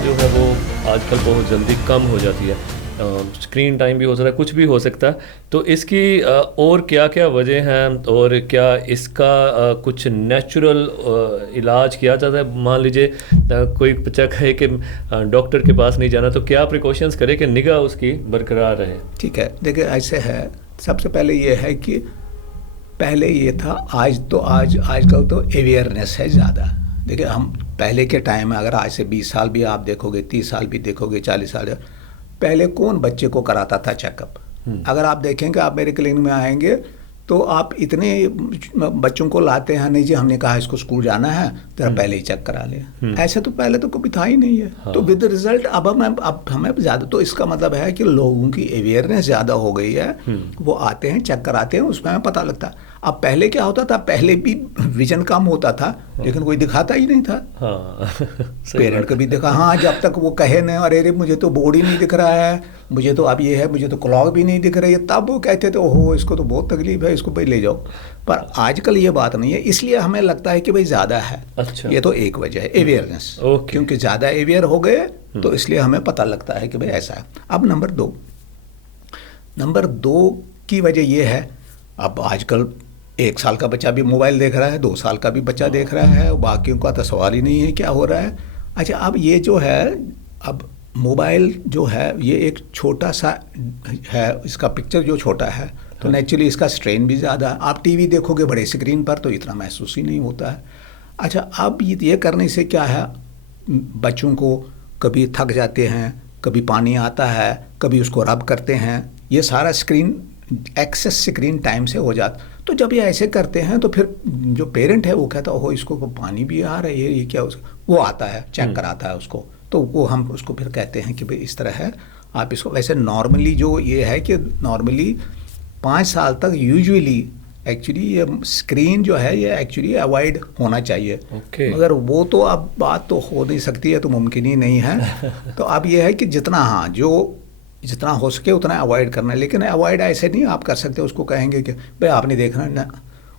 जो है वो आजकल बहुत जल्दी कम हो जाती है। स्क्रीन टाइम भी हो सकता है, कुछ भी हो सकता है। तो इसकी और क्या क्या वजह हैं और क्या इसका कुछ नेचुरल इलाज किया जाता है? मान लीजिए कोई बच्चा कहे कि डॉक्टर के पास नहीं जाना, तो क्या प्रिकॉशंस करे कि निगाह उसकी बरकरार रहे? ठीक है, देखिए ऐसे है। सबसे पहले ये है कि पहले ये था, आजकल तो अवेयरनेस है ज़्यादा। देखिए हम पहले के टाइम में, अगर आज से 20 साल भी आप देखोगे, 30 साल भी देखोगे, 40 साल, पहले कौन बच्चे को कराता था चेकअप? अगर आप देखेंगे, आप मेरे क्लिनिक में आएंगे तो आप इतने बच्चों को लाते हैं, नहीं जी हमने कहा इसको स्कूल जाना है, जरा पहले ही चेक करा ले। ऐसे तो पहले तो कभी था ही नहीं है। हाँ। तो विद रिजल्ट अब हमें ज़्यादा, तो इसका मतलब है कि लोगों की अवेयरनेस ज़्यादा हो गई है। वो आते हैं, चेक कराते हैं, उसमें हमें पता लगता है। अब पहले क्या होता था, पहले भी विजन कम होता था लेकिन कोई दिखाता ही नहीं था। हाँ पेरेंट को भी देखा, हाँ, जब तक वो कहे नहीं अरे मुझे तो बोर्ड ही नहीं दिख रहा है, मुझे तो अब ये है, मुझे तो क्लॉक भी नहीं दिख रही है, तब वो कहते थे ओहो इसको तो बहुत तकलीफ है, इसको भाई ले जाओ। पर आजकल ये बात नहीं है, इसलिए हमें लगता है कि भाई ज़्यादा है। अच्छा। ये तो एक वजह है, अवेयरनेस। ओके। क्योंकि ज़्यादा अवेयर हो गए तो इसलिए हमें पता लगता है कि भाई ऐसा है। अब नंबर दो की वजह ये है, अब आजकल 1 साल का बच्चा भी मोबाइल देख रहा है, 2 साल का भी बच्चा देख रहा है, बाकियों का तो सवाल ही नहीं है क्या हो रहा है। अच्छा, अब ये जो है, अब मोबाइल जो है ये एक छोटा सा है, इसका पिक्चर जो छोटा है तो नेचुरली इसका स्ट्रेन भी ज़्यादा है। आप टीवी देखोगे बड़े स्क्रीन पर तो इतना महसूस ही नहीं होता है। अच्छा, अब ये करने से क्या है, बच्चों को कभी थक जाते हैं, कभी पानी आता है, कभी उसको रब करते हैं, ये सारा एक्सेस स्क्रीन टाइम से हो जाता। तो जब ये ऐसे करते हैं तो फिर जो पेरेंट है वो कहता है ओहो इसको पानी भी आ रहा है, ये क्या, वो आता है चेक कराता है उसको, तो वो हम उसको फिर कहते हैं कि भाई इस तरह है, आप इसको। वैसे नॉर्मली जो ये है कि नॉर्मली 5 साल तक यूजुअली एक्चुअली ये स्क्रीन जो है ये एक्चुअली अवॉइड होना चाहिए। Okay. मगर वो तो अब बात तो हो नहीं सकती है, तो मुमकिन ही नहीं है। तो अब ये है कि जितना, हाँ, जो जितना हो सके उतना अवॉइड करना है। लेकिन अवॉइड ऐसे नहीं आप कर सकते, उसको कहेंगे कि भाई आपने देखना ना,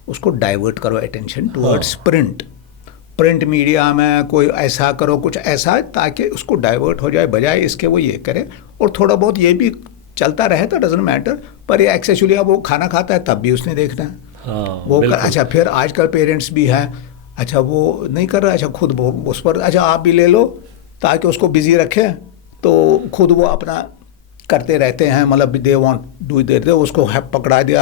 उसको डाइवर्ट करो अटेंशन टुवर्ड्स प्रिंट मीडिया में, कोई ऐसा करो, कुछ ऐसा, ताकि उसको डाइवर्ट हो जाए, बजाय इसके वो ये करे। और थोड़ा बहुत ये भी चलता रहे तो डजंट मैटर, पर ये एक्सेसुअली अब वो खाना खाता है तब भी उसने देखना है। हाँ, वो अच्छा, फिर आजकल पेरेंट्स भी हैं, अच्छा वो नहीं कर रहा, अच्छा खुद वो उस पर, अच्छा आप भी ले लो ताकि उसको बिजी रखें, तो खुद वो अपना करते रहते हैं, मतलब दे वांट डू देते, उसको पकड़ा दिया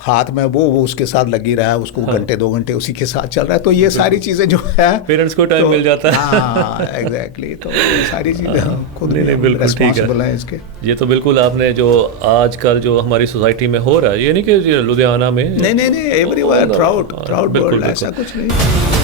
हाथ में, वो उसके साथ लगी रहा है, उसको घंटे 2 घंटे उसी के साथ चल रहा है। तो ये सारी चीज़ें जो है पेरेंट्स को टाइम मिल जाता है। हाँ एग्जैक्टली, तो ये सारी चीज़ें खुद नहीं, बिल्कुल ठीक है इसके। ये तो बिल्कुल आपने जो आजकल जो हमारी सोसाइटी में हो रहा है, ये नहीं कि लुधियाना में, नहीं, एवरीवेयर थ्रू आउट वर्ल्ड ऐसा कुछ नहीं।